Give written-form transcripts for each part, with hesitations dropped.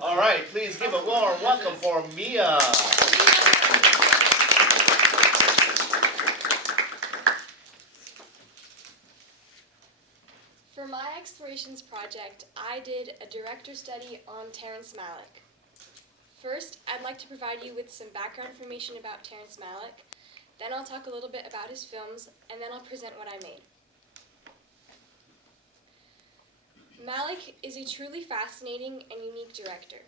All right, please give a warm welcome for Mia. For my explorations project, I did a director study on Terrence Malick. First, I'd like to provide you with some background information about Terrence Malick. Then I'll talk a little bit about his films, and then I'll present what I made. Malick is a truly fascinating and unique director.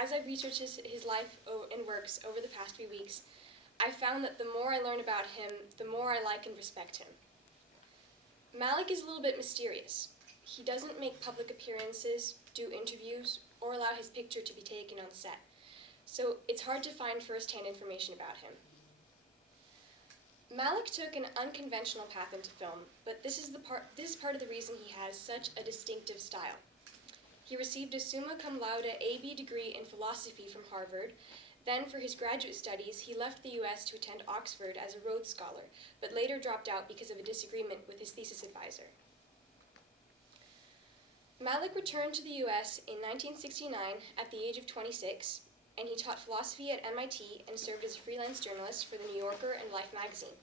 As I've researched his life and works over the past few weeks, I've found that the more I learn about him, the more I like and respect him. Malick is a little bit mysterious. He doesn't make public appearances, do interviews, or allow his picture to be taken on set, so it's hard to find first-hand information about him. Malick took an unconventional path into film, but this is part of the reason he has such a distinctive style. He received a summa cum laude A.B. degree in philosophy from Harvard. Then, for his graduate studies, he left the U.S. to attend Oxford as a Rhodes Scholar, but later dropped out because of a disagreement with his thesis advisor. Malick returned to the U.S. in 1969 at the age of 26, and he taught philosophy at MIT and served as a freelance journalist for The New Yorker and Life magazine.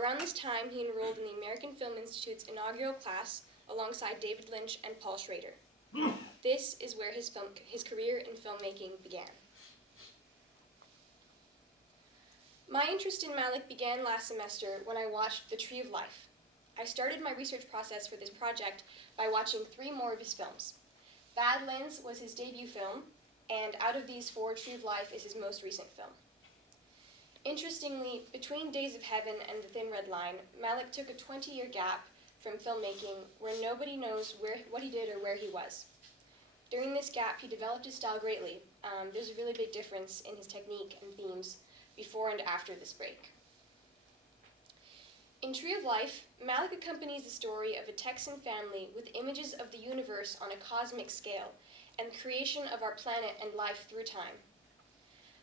Around this time, he enrolled in the American Film Institute's inaugural class alongside David Lynch and Paul Schrader. This is where his career in filmmaking began. My interest in Malick began last semester when I watched The Tree of Life. I started my research process for this project by watching 3 more of his films. Badlands was his debut film, and out of these 4, Tree of Life is his most recent film. Interestingly, between Days of Heaven and The Thin Red Line, Malick took a 20-year gap from filmmaking where nobody knows what he did or where he was. During this gap, he developed his style greatly. There's a really big difference in his technique and themes before and after this break. In Tree of Life, Malick accompanies the story of a Texan family with images of the universe on a cosmic scale and the creation of our planet and life through time.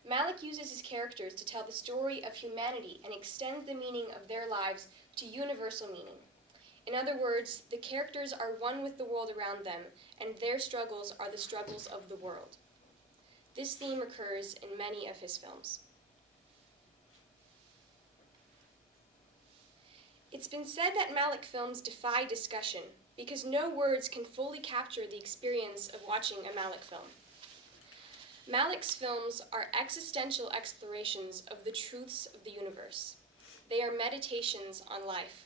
Malick uses his characters to tell the story of humanity and extends the meaning of their lives to universal meaning. In other words, the characters are one with the world around them, and their struggles are the struggles of the world. This theme occurs in many of his films. It's been said that Malick films defy discussion because no words can fully capture the experience of watching a Malick film. Malick's films are existential explorations of the truths of the universe. They are meditations on life.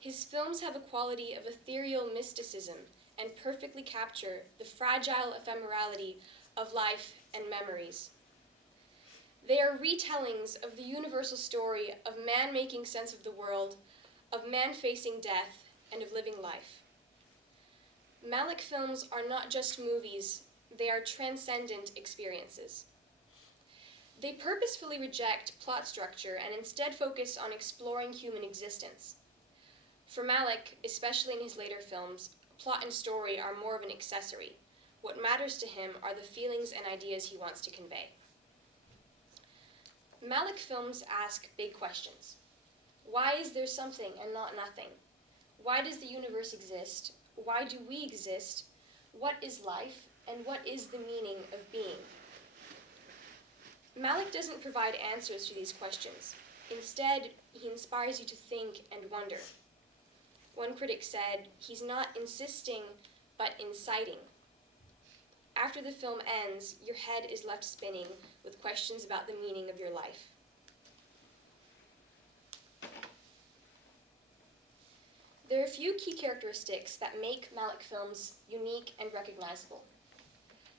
His films have a quality of ethereal mysticism and perfectly capture the fragile ephemerality of life and memories. They are retellings of the universal story of man making sense of the world, of man facing death, and of living life. Malick films are not just movies, they are transcendent experiences. They purposefully reject plot structure and instead focus on exploring human existence. For Malick, especially in his later films, plot and story are more of an accessory. What matters to him are the feelings and ideas he wants to convey. Malick films ask big questions. Why is there something and not nothing? Why does the universe exist? Why do we exist? What is life? And what is the meaning of being? Malick doesn't provide answers to these questions. Instead, he inspires you to think and wonder. One critic said, "He's not insisting, but inciting." After the film ends, your head is left spinning with questions about the meaning of your life. There are a few key characteristics that make Malick films unique and recognizable.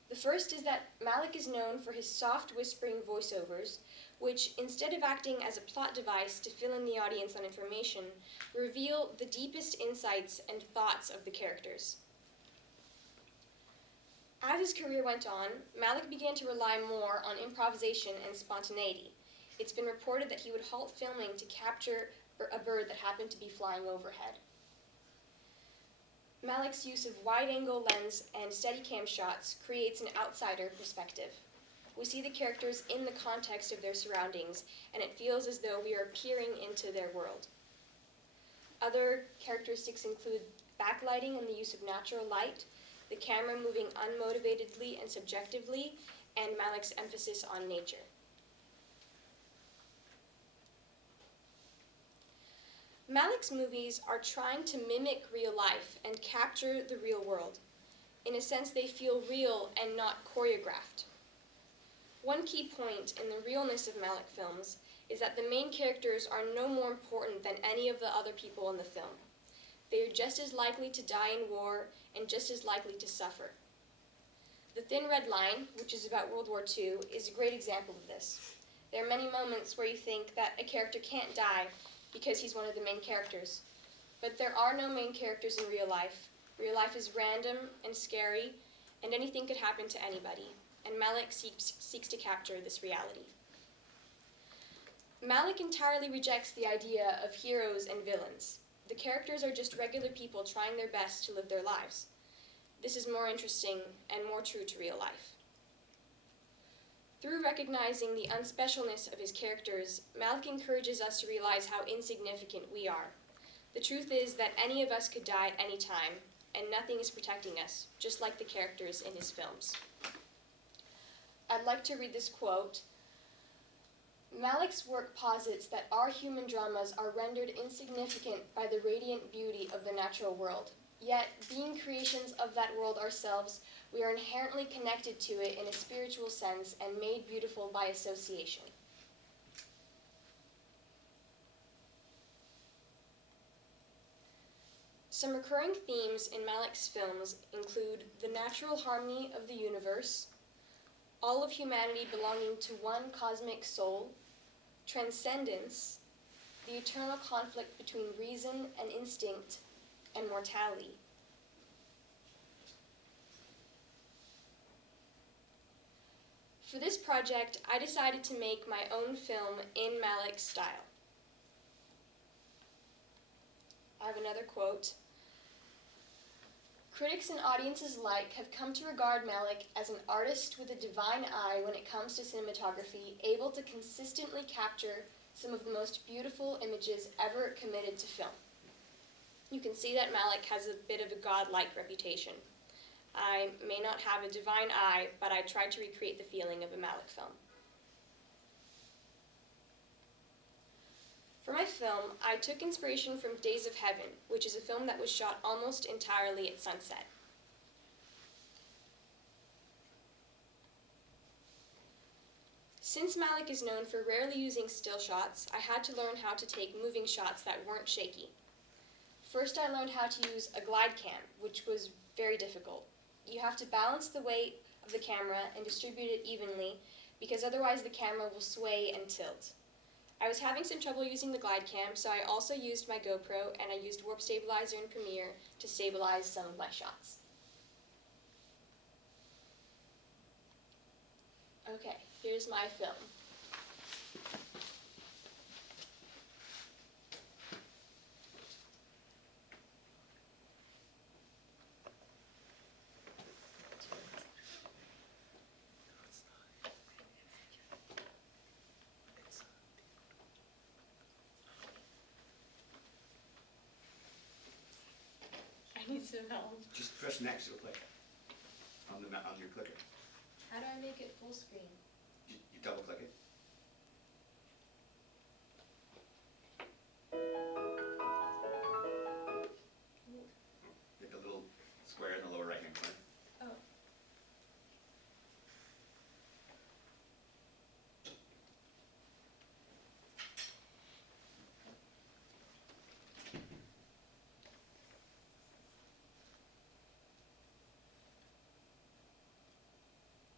The first is that Malick is known for his soft whispering voiceovers, which, instead of acting as a plot device to fill in the audience on information, reveal the deepest insights and thoughts of the characters. As his career went on, Malick began to rely more on improvisation and spontaneity. It's been reported that he would halt filming to capture a bird that happened to be flying overhead. Malick's use of wide-angle lens and Steadicam shots creates an outsider perspective. We see the characters in the context of their surroundings, and it feels as though we are peering into their world. Other characteristics include backlighting and the use of natural light. the camera moving unmotivatedly and subjectively, and Malik's emphasis on nature. Malik's movies are trying to mimic real life and capture the real world. In a sense, they feel real and not choreographed. One key point in the realness of Malik films is that the main characters are no more important than any of the other people in the film. They are just as likely to die in war and just as likely to suffer. The Thin Red Line, which is about World War II, is a great example of this. There are many moments where you think that a character can't die because he's one of the main characters. But there are no main characters in real life. Real life is random and scary, and anything could happen to anybody, and Malik seeks to capture this reality. Malik entirely rejects the idea of heroes and villains. The characters are just regular people trying their best to live their lives. This is more interesting and more true to real life. Through recognizing the unspecialness of his characters, Malik encourages us to realize how insignificant we are. The truth is that any of us could die at any time, and nothing is protecting us, just like the characters in his films. I'd like to read this quote. Malik's work posits that our human dramas are rendered insignificant by the radiant beauty of the natural world. Yet, being creations of that world ourselves, we are inherently connected to it in a spiritual sense and made beautiful by association. Some recurring themes in Malik's films include the natural harmony of the universe, all of humanity belonging to one cosmic soul, transcendence, the eternal conflict between reason and instinct, and mortality. For this project, I decided to make my own film in Malik's style. I have another quote. Critics and audiences alike have come to regard Malik as an artist with a divine eye when it comes to cinematography, able to consistently capture some of the most beautiful images ever committed to film. You can see that Malik has a bit of a godlike reputation. I may not have a divine eye, but I tried to recreate the feeling of a Malik film. For my film, I took inspiration from Days of Heaven, which is a film that was shot almost entirely at sunset. Since Malik is known for rarely using still shots, I had to learn how to take moving shots that weren't shaky. First, I learned how to use a glide cam, which was very difficult. You have to balance the weight of the camera and distribute it evenly, because otherwise the camera will sway and tilt. I was having some trouble using the glide cam, so I also used my GoPro and I used Warp Stabilizer in Premiere to stabilize some of my shots. Okay, here's my film. I need some help. Just press next, it'll play on your clicker. How do I make it full screen? You double click it. Hit the little square in the lower right hand corner. Oh.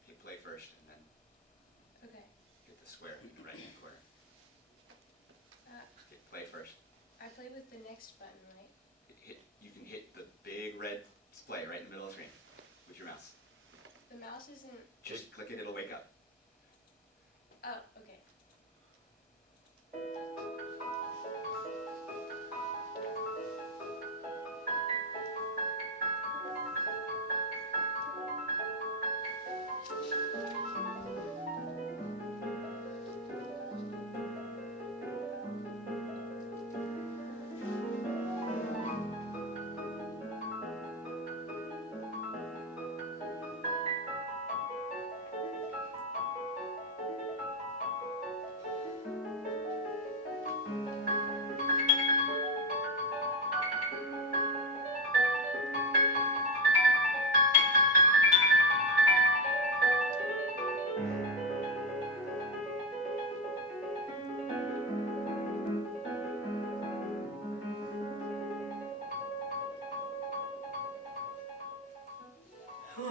Hit play first and then Okay. hit the square in the right hand corner. Uh, Hit play first. I play with the next button, right? You can hit the big red display right in the middle of the screen with your mouse. The mouse isn't... Just click it, it'll wake up. Oh, okay.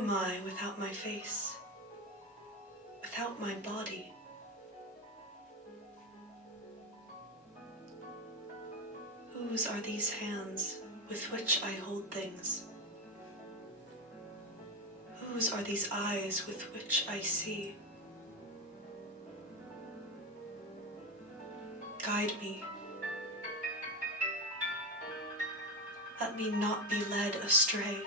am I without my face, without my body? Whose are these hands with which I hold things? Whose are these eyes with which I see? Guide me. Let me not be led astray.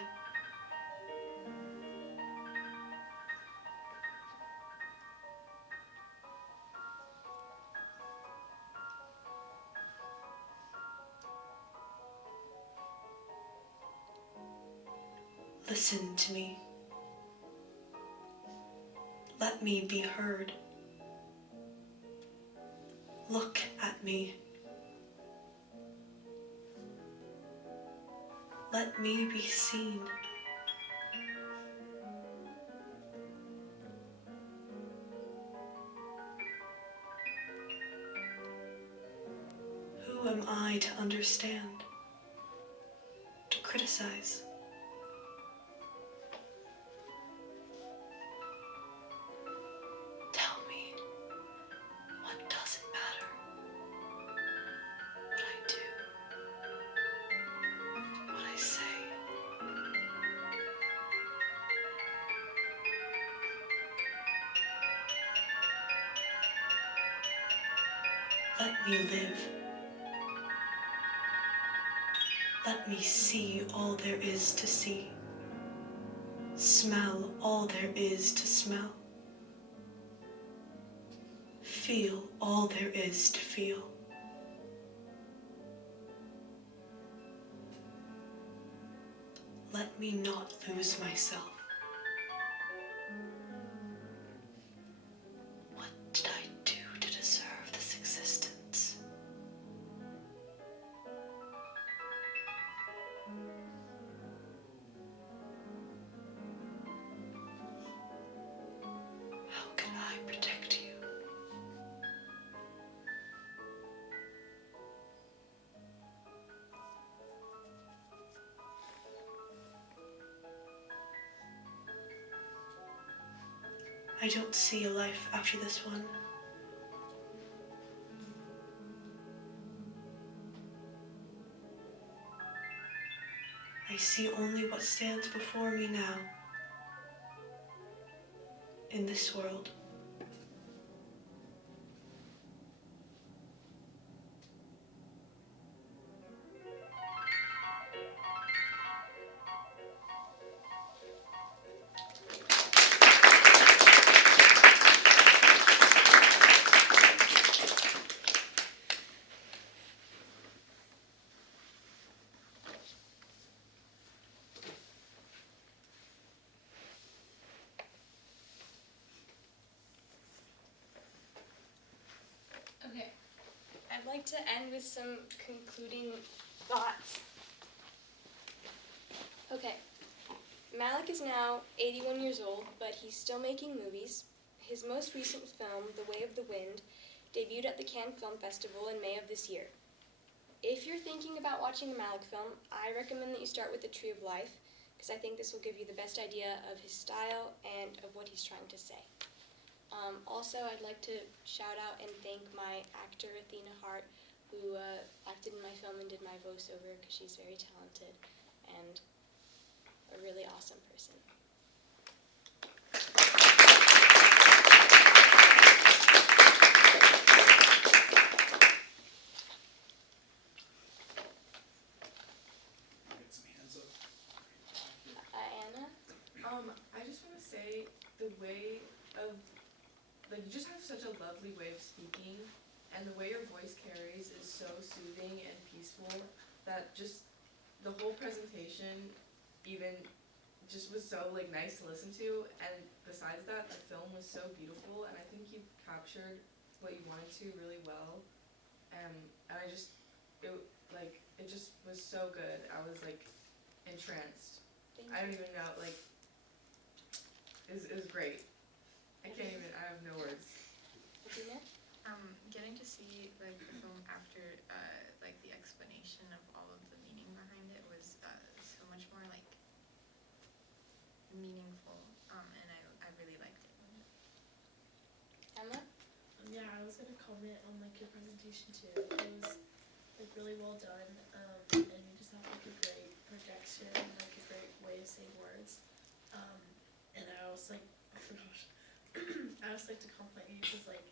Listen to me. Let me be heard. Look at me. Let me be seen. Who am I to understand, to criticize? Tell me, what does it matter? What I do, what I say. Let me live. Let me see all there is to see. Smell all there is to smell. Feel all there is to feel. Let me not lose myself. What did I do to deserve this existence? How can I protect you? I don't see a life after this one. I see only what stands before me now, in this world. Okay, I'd like to end with some concluding thoughts. Okay, Malik is now 81 years old, but he's still making movies. His most recent film, The Way of the Wind, debuted at the Cannes Film Festival in May of this year. If you're thinking about watching a Malik film, I recommend that you start with The Tree of Life, because I think this will give you the best idea of his style and of what he's trying to say. Also, I'd like to shout out and thank my actor, Athena Hart, who acted in my film and did my voiceover, because she's very talented and a really awesome person. Get some hands up. Anna? I just want to say the way of, like, you just have such a lovely way of speaking, and the way your voice carries is so soothing and peaceful that just the whole presentation even just was so, like, nice to listen to, and besides that, the film was so beautiful, and I think you captured what you wanted to really well, and I just, it just was so good. I was, like, entranced. Thank I don't you. even know, like, it was great. I can't even, I have no words. Athena? Getting to see like the film after like the explanation of all of the meaning behind it was so much more like meaningful was gonna comment on like your presentation too. It was like really well done, and you just have like a great projection, like a great way of saying words. And I also like, oh my gosh, I also like to compliment you because like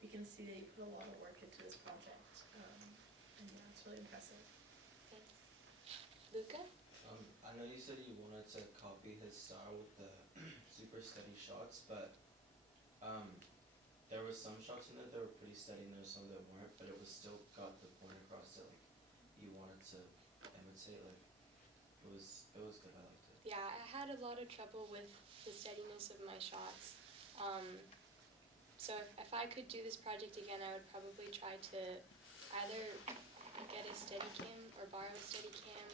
we can see that you put a lot of work into this project, and yeah, it's really impressive. Thanks. Luca? I know you said you wanted to copy his style with the super steady shots, but there was some shots in there that were pretty steady and there were some that weren't, but it was still got the point across that like you wanted to imitate. Like it was good. I liked it. Yeah, I had a lot of trouble with the steadiness of my shots. So if I could do this project again, I would probably try to either get a Steadicam or borrow a Steadicam,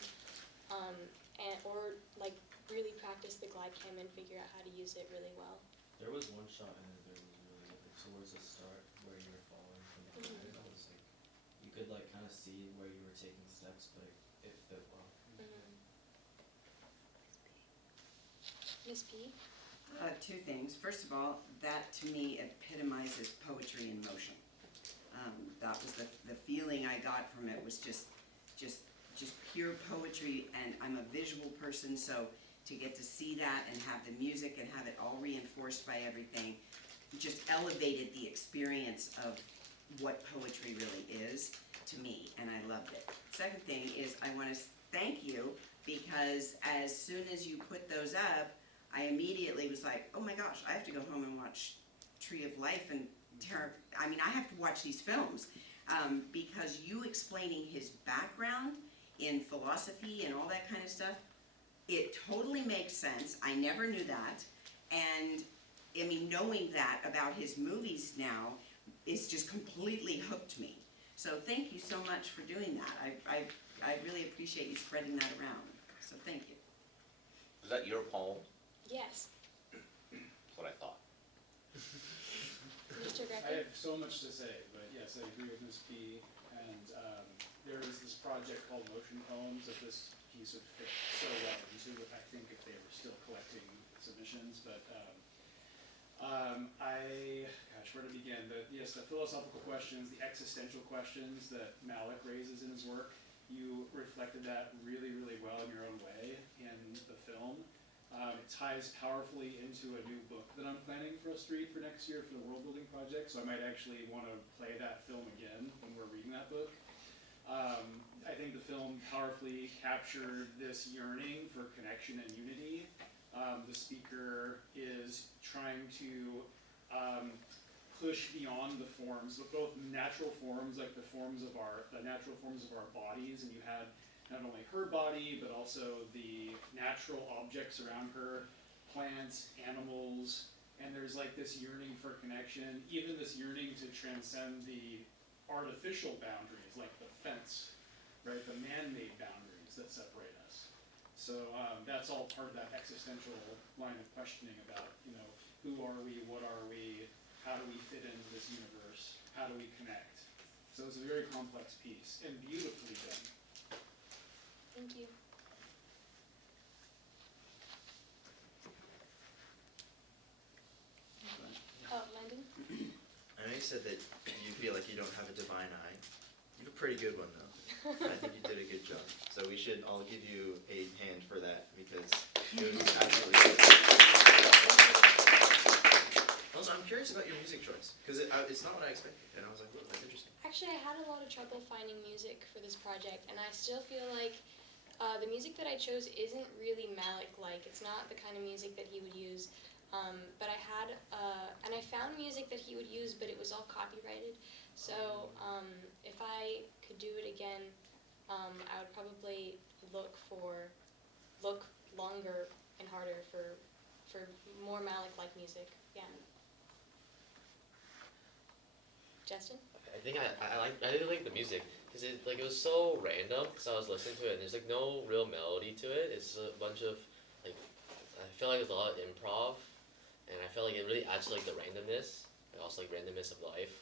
or like really practice the glide cam and figure out how to use it really well. There was one shot in it that was really good, like towards the start where you were following from behind. It was like you could like kind of see where you were taking steps, but it fit well. Miss P? Two things. First of all, that to me epitomizes poetry in motion. That was the feeling I got from it was just pure poetry, and I'm a visual person, so to get to see that and have the music and have it all reinforced by everything just elevated the experience of what poetry really is to me, and I loved it. Second thing is I want to thank you because as soon as you put those up, I immediately was like, oh my gosh, I have to go home and watch Tree of Life and I mean, I have to watch these films because you explaining his background in philosophy and all that kind of stuff, it totally makes sense. I never knew that. And I mean, knowing that about his movies now is just completely hooked me. So thank you so much for doing that. I really appreciate you spreading that around. So thank you. Is that your poem? Yes. That's what I thought. Mr. I Greco? have so much to say, but yes, I agree with Ms. P. And there is this project called Motion Poems that this piece would fit so well into, I think, if they were still collecting submissions. But gosh, where to begin? The philosophical questions, the existential questions that Malick raises in his work, you reflected that really, really well in your own way in the film. It ties powerfully into a new book that I'm planning for us to read for next year for the world building project, so I might actually want to play that film again when we're reading that book. I think the film powerfully captured this yearning for connection and unity. The speaker is trying to push beyond the forms, both natural forms, like the natural forms of our bodies, and you had not only her body, but also the natural objects around her, plants, animals, and there's like this yearning for connection, even this yearning to transcend the artificial boundaries, like the fence, right, the man-made boundaries that separate us. So that's all part of that existential line of questioning about, who are we, what are we, how do we fit into this universe, how do we connect? So it's a very complex piece, and beautifully done. Thank you. Oh, Landon? I know you said that you feel like you don't have a divine eye. You have a pretty good one, though. I think you did a good job. So we should all give you a hand for that because it was absolutely good. Also, I'm curious about your music choice because it's not what I expected, and I was like, "Whoa, that's interesting." Actually, I had a lot of trouble finding music for this project, and I still feel like the music that I chose isn't really Malick-like. It's not the kind of music that he would use. But I had, and I found music that he would use, but it was all copyrighted. So if I could do it again, I would probably look longer and harder for more Malick-like music. Yeah. Justin? I think I really like the music because it was so random because I was listening to it and there's like no real melody to it. It's a bunch of like I feel like there's a lot of improv and I felt like it really adds to like the randomness and also like randomness of life.